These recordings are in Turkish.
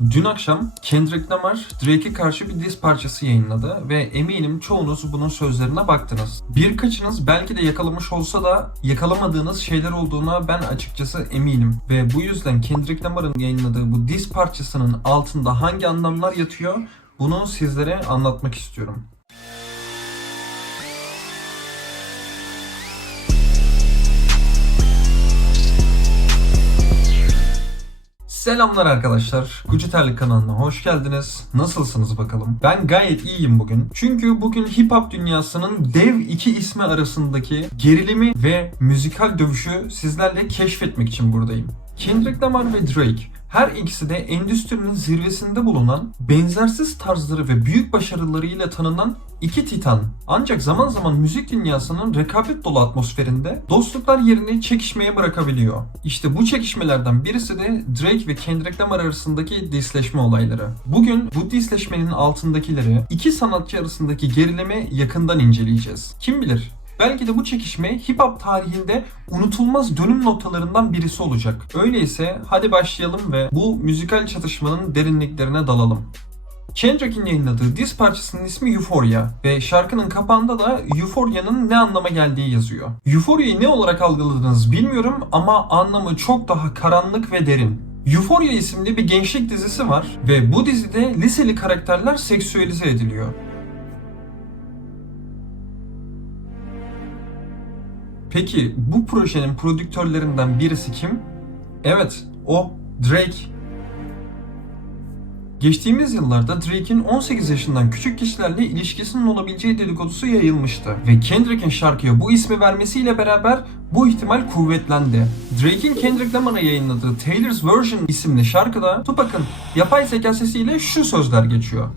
Dün akşam Kendrick Lamar Drake'e karşı bir diss parçası yayınladı ve eminim çoğunuz bunun sözlerine baktınız. Birkaçınız belki de yakalamış olsa da yakalamadığınız şeyler olduğuna ben açıkçası eminim. Ve bu yüzden Kendrick Lamar'ın yayınladığı bu diss parçasının altında hangi anlamlar yatıyor bunu sizlere anlatmak istiyorum. Selamlar arkadaşlar. Guciterlik kanalına hoş geldiniz. Nasılsınız bakalım? Ben gayet iyiyim bugün. Çünkü bugün hip hop dünyasının dev iki ismi arasındaki gerilimi ve müzikal dövüşü sizlerle keşfetmek için buradayım. Kendrick Lamar ve Drake her ikisi de endüstrinin zirvesinde bulunan, benzersiz tarzları ve büyük başarılarıyla tanınan iki titan. Ancak zaman zaman müzik dünyasının rekabet dolu atmosferinde dostluklar yerini çekişmeye bırakabiliyor. İşte bu çekişmelerden birisi de Drake ve Kendrick Lamar arasındaki disleşme olayları. Bugün bu disleşmenin altındakileri iki sanatçı arasındaki gerileme yakından inceleyeceğiz. Kim bilir Belki de bu çekişme hip hop tarihinde unutulmaz dönüm noktalarından birisi olacak. Öyleyse hadi başlayalım ve bu müzikal çatışmanın derinliklerine dalalım. Kendrick'in yayınladığı diss parçasının ismi Euphoria ve şarkının kapağında da Euphoria'nın ne anlama geldiği yazıyor. Euphoria'yı ne olarak algıladınız bilmiyorum ama anlamı çok daha karanlık ve derin. Euphoria isimli bir gençlik dizisi var ve bu dizide liseli karakterler seksüelize ediliyor. Peki bu projenin prodüktörlerinden birisi kim? Evet, o Drake. Geçtiğimiz yıllarda Drake'in 18 yaşından küçük kişilerle ilişkisinin olabileceği dedikodusu yayılmıştı. Ve Kendrick'in şarkıya bu ismi vermesiyle beraber bu ihtimal kuvvetlendi. Drake'in Kendrick Lamar'a yayınladığı Taylor's Version isimli şarkıda Tupac'ın yapay zeka sesiyle şu sözler geçiyor.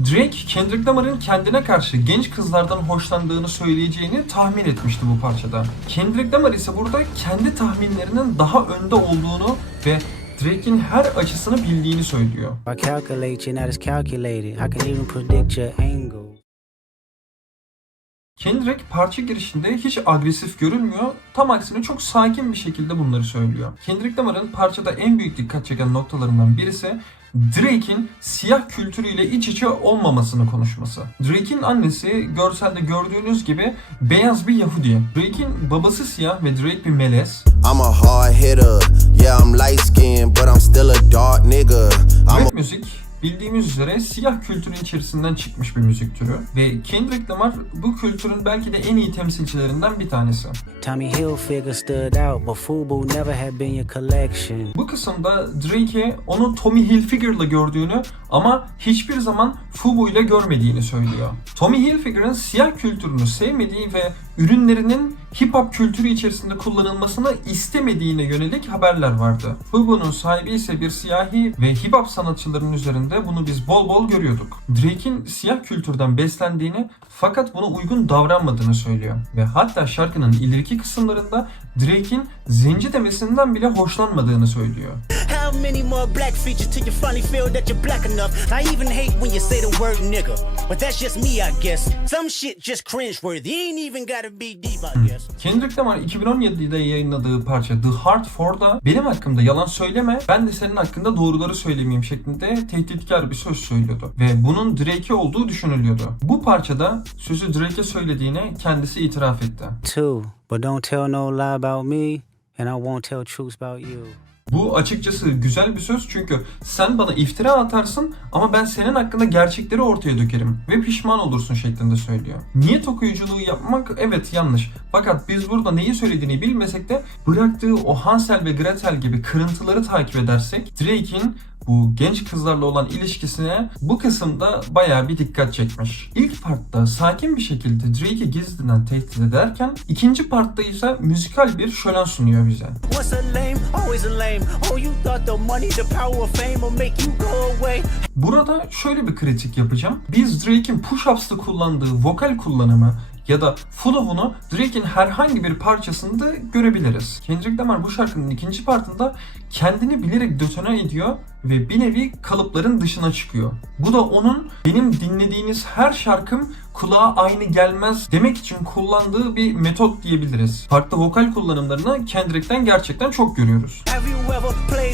Drake, Kendrick Lamar'ın kendine karşı genç kızlardan hoşlandığını söyleyeceğini tahmin etmişti bu parçada. Kendrick Lamar ise burada kendi tahminlerinin daha önde olduğunu ve Drake'in her açısını bildiğini söylüyor. I calculate you, not as calculated. I can even predict your angle. Kendrick parça girişinde hiç agresif görünmüyor, tam aksine çok sakin bir şekilde bunları söylüyor. Kendrick Lamar'ın parçada en büyük dikkat çeken noktalarından birisi Drake'in siyah kültürüyle iç içe olmamasını konuşması. Drake'in annesi görselde gördüğünüz gibi beyaz bir Yahudi. Drake'in babası siyah ve Drake bir melez. I'm a hard hitter. Yeah, I'm light skinned, but I'm still a dark nigga. Rap müzik bildiğimiz üzere siyah kültürün içerisinden çıkmış bir müzik türü ve Kendrick Lamar bu kültürün belki de en iyi temsilcilerinden bir tanesi. Tommy Hilfiger stood out, but Fubu never had been your collection. Bu kısımda Drake'e onu Tommy Hilfiger'la gördüğünü ama hiçbir zaman Fubu ile görmediğini söylüyor. Tommy Hilfiger'ın siyah kültürünü sevmediği ve ürünlerinin hip hop kültürü içerisinde kullanılmasını istemediğine yönelik haberler vardı. Fubu'nun sahibi ise bir siyahi ve hip hop sanatçılarının üzerinde bunu biz bol bol görüyorduk. Drake'in siyah kültürden beslendiğini fakat buna uygun davranmadığını söylüyor. Ve hatta şarkının ileriki kısımlarında Drake'in zenci demesinden bile hoşlanmadığını söylüyor. Many more black features till you finally feel that you're black enough? I even hate when you say the word nigga, but that's just me, I guess. Some shit just cringeworthy. Ain't even gotta be deep, I guess. Kendrick Lamar 2017'de yayınladığı parça The Heart For'da benim hakkımda yalan söyleme ben de senin hakkında doğruları söylemeyeyim şeklinde tehditkar bir söz söylüyordu. Ve bunun Drake'e olduğu düşünülüyordu. Bu parçada sözü Drake'e söylediğine kendisi itiraf etti. Two, but don't tell no lie about me, and I won't tell truths about you. Bu açıkçası güzel bir söz çünkü sen bana iftira atarsın ama ben senin hakkında gerçekleri ortaya dökerim ve pişman olursun şeklinde söylüyor. Niyet okuyuculuğu yapmak evet yanlış. Fakat biz burada neyi söylediğini bilmesek de bıraktığı o Hansel ve Gretel gibi kırıntıları takip edersek Drake'in bu genç kızlarla olan ilişkisine bu kısımda bayağı bir dikkat çekmiş. İlk partta sakin bir şekilde Drake'i gizliden tehdit ederken ikinci partta ise müzikal bir şölen sunuyor bize. Oh. Burada şöyle bir kritik yapacağım. Biz Drake'in push-ups'ta kullandığı vokal kullanımı ya da flow'unu Drake'in herhangi bir parçasında görebiliriz. Kendrick Lamar bu şarkının ikinci partında kendini bilerek detone ediyor ve bir nevi kalıpların dışına çıkıyor. Bu da onun benim dinlediğiniz her şarkım kulağa aynı gelmez demek için kullandığı bir metot diyebiliriz. Farklı vokal kullanımlarını Kendrick'ten gerçekten çok görüyoruz. Have you ever played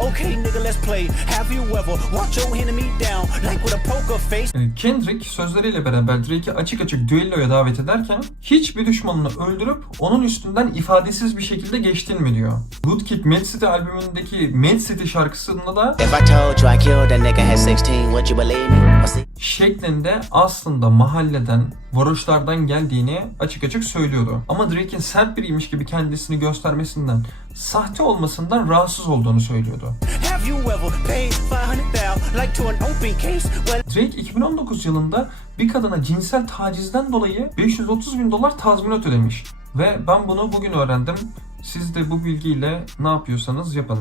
Okay, nigga, let's play. Have you ever walked your enemy down like with a poker face? Kendrick sözleriyle beraber Drake'i açık açık düelloya davet ederken hiçbir düşmanını öldürüp onun üstünden ifadesiz bir şekilde geçtin mi diyor. Good Kid, Mad City albümündeki Mad City şarkısında da If I told you I killed a nigga at 16, would you believe me? I see- şeklinde aslında mahalleden, varoşlardan geldiğini açık açık söylüyordu. Ama Drake'in sert biriymiş gibi kendisini göstermesinden, sahte olmasından rahatsız olduğunu söylüyordu. Have you ever paid 500,000 like to an open case? Well, Drake 2019 yılında bir kadına cinsel tacizden dolayı 530 bin dolar tazminat ödemiş. Ve ben bunu bugün öğrendim. Siz de bu bilgiyle ne yapıyorsanız yapın.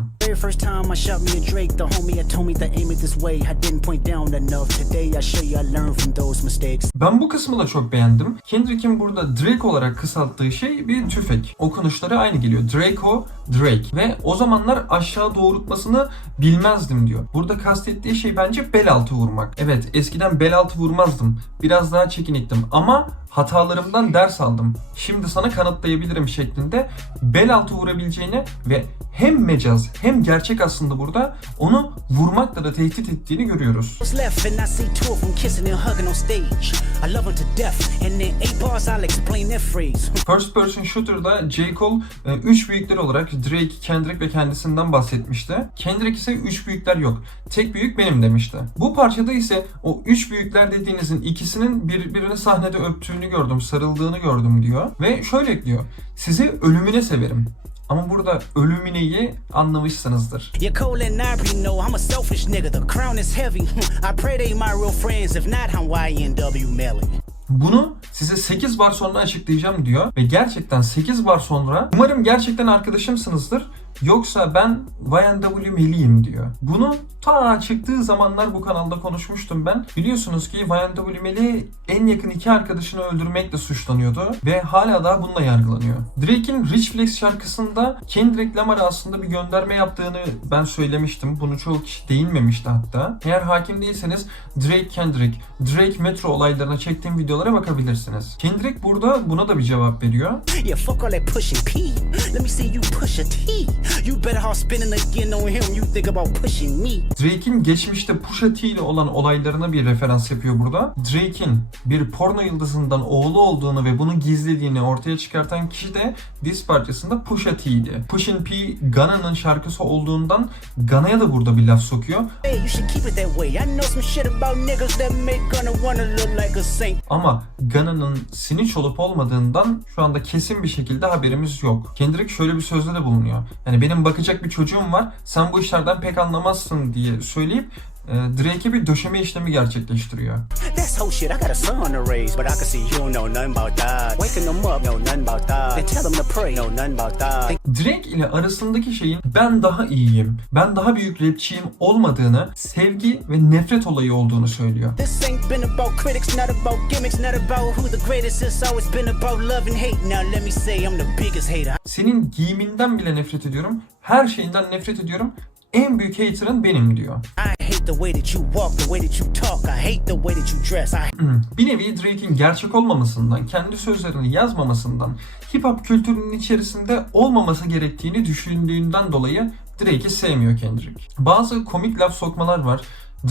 Ben bu kısmı da çok beğendim. Kendrick'in burada Drake olarak kısalttığı şey bir tüfek. Okunuşları aynı geliyor. Draco, Drake. Ve o zamanlar aşağı doğrultmasını bilmezdim diyor. Burada kastettiği şey bence bel altı vurmak. Evet eskiden bel altı vurmazdım. Biraz daha çekiniktim ama hatalarımdan ders aldım. Şimdi sana kanıtlayabilirim şeklinde bel altı vurabileceğini ve hem mecaz hem gerçek aslında burada onu vurmakla da tehdit ettiğini görüyoruz. First Person Shooter'da J. Cole 3 büyükler olarak Drake, Kendrick ve kendisinden bahsetmişti. Kendrick ise 3 büyükler yok. Tek büyük benim demişti. Bu parçada ise o 3 büyükler dediğinizin ikisinin birbirini sahnede öptüğünü gördüm, sarıldığını gördüm diyor. Ve şöyle ekliyor. Sizi ölümüne severim. Ama burada ölümüneyi anlamışsınızdır. Melly. Bunu size 8 bar sonra açıklayacağım diyor ve gerçekten 8 bar sonra umarım gerçekten arkadaşımsınızdır yoksa ben YNW Meliyim diyor. Bunu ta çıktığı zamanlar bu kanalda konuşmuştum ben. Biliyorsunuz ki YNW Meli en yakın iki arkadaşını öldürmekle suçlanıyordu ve hala daha bununla yargılanıyor. Drake'in Rich Flex şarkısında Kendrick Lamar'a aslında bir gönderme yaptığını ben söylemiştim. Bunu çoğu kişi değinmemişti hatta. Eğer hakim değilseniz Drake Kendrick, Drake Metro olaylarına çektiğim videolara bakabilirsiniz. Kendrick burada buna da bir cevap veriyor. Yeah, fuck all that pushing P. Let me see you push a T. You better hard spinning again on him. You think about pushing me. Drake'in geçmişte Pusha T ile olan olaylarına bir referans yapıyor burada. Drake'in bir porno yıldızından oğlu olduğunu ve bunu gizlediğini ortaya çıkartan kişi de diss parçasında Pusha T'ydi. Pushin P, Gunna'nın şarkısı olduğundan Gunna'ya da burada bir laf sokuyor. Hey, you should keep it that way. I know some shit about niggas that make gonna wanna look like a saint. Ama Gunna'nın snitch olup olmadığından şu anda kesin bir şekilde haberimiz yok. Kendrick şöyle bir sözde de bulunuyor. Yani benim bakacak bir çocuğum var, sen bu işlerden pek anlamazsın diye söyleyip Drake'e bir döşeme işlemi gerçekleştiriyor. Drake ile arasındaki şeyin ben daha iyiyim, ben daha büyük rapçiyim olmadığını, sevgi ve nefret olayı olduğunu söylüyor. Senin giyiminden bile nefret ediyorum, her şeyinden nefret ediyorum, en büyük hater'ın benim diyor. I Bir nevi Drake'in gerçek olmamasından, kendi sözlerini yazmamasından, hip hop kültürünün içerisinde olmaması gerektiğini düşündüğünden dolayı Drake'i sevmiyor Kendrick. Bazı komik laf sokmalar var.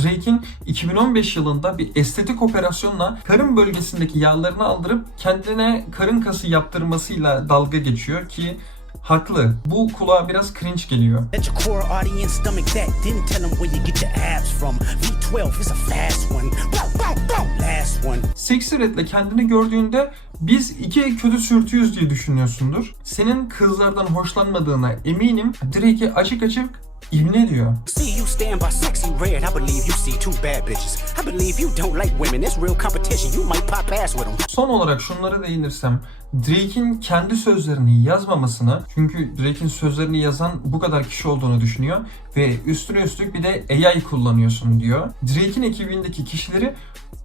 Drake'in 2015 yılında bir estetik operasyonla karın bölgesindeki yağlarını aldırıp kendine karın kası yaptırmasıyla dalga geçiyor ki haklı. Bu kulağa biraz cringe geliyor. let your core audience stomach that. Then tell them where you get your abs from. V12 is a fast one. Bow, bow, bow. Last one. Sexy Red'le kendini gördüğünde biz iki kötü sürtüyüz diye düşünüyorsundur. Senin kızlardan hoşlanmadığına eminim. Drake'i açık açık ibne diyor. See you stand by sexy red. I believe you see two bad bitches. I believe you don't like women. It's real competition. You might pop ass with them. Son olarak şunlara değinirsem Drake'in kendi sözlerini yazmamasını çünkü Drake'in sözlerini yazan bu kadar kişi olduğunu düşünüyor ve üstüne üstlük bir de AI kullanıyorsun diyor. Drake'in ekibindeki kişileri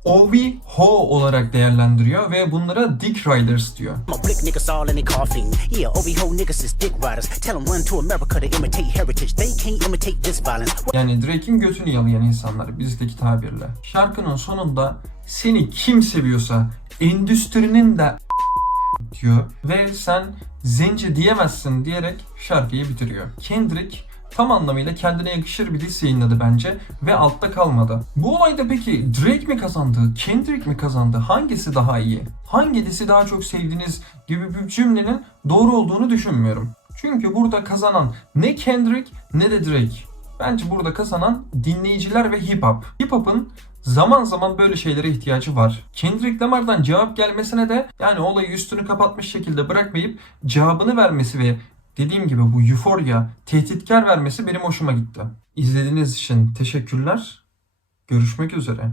OV Ho olarak değerlendiriyor ve bunlara Dick Riders diyor. Yani Drake'in götünü yalayan insanlar bizdeki tabirle. Şarkının sonunda seni kim seviyorsa endüstrinin de diyor ve sen zenci diyemezsin diyerek şarkıyı bitiriyor. Kendrick tam anlamıyla kendine yakışır bir diss yayınladı bence ve altta kalmadı. Bu olayda peki Drake mi kazandı, Kendrick mi kazandı? Hangisi daha iyi? Hangi disi daha çok sevdiğiniz gibi bir cümlenin doğru olduğunu düşünmüyorum. Çünkü burada kazanan ne Kendrick ne de Drake. Bence burada kazanan dinleyiciler ve hip hop. Hip hop'un zaman zaman böyle şeylere ihtiyacı var. Kendrick Lamar'dan cevap gelmesine de yani olayı üstünü kapatmış şekilde bırakmayıp cevabını vermesi ve dediğim gibi bu euforia, tehditkar vermesi benim hoşuma gitti. İzlediğiniz için teşekkürler. Görüşmek üzere.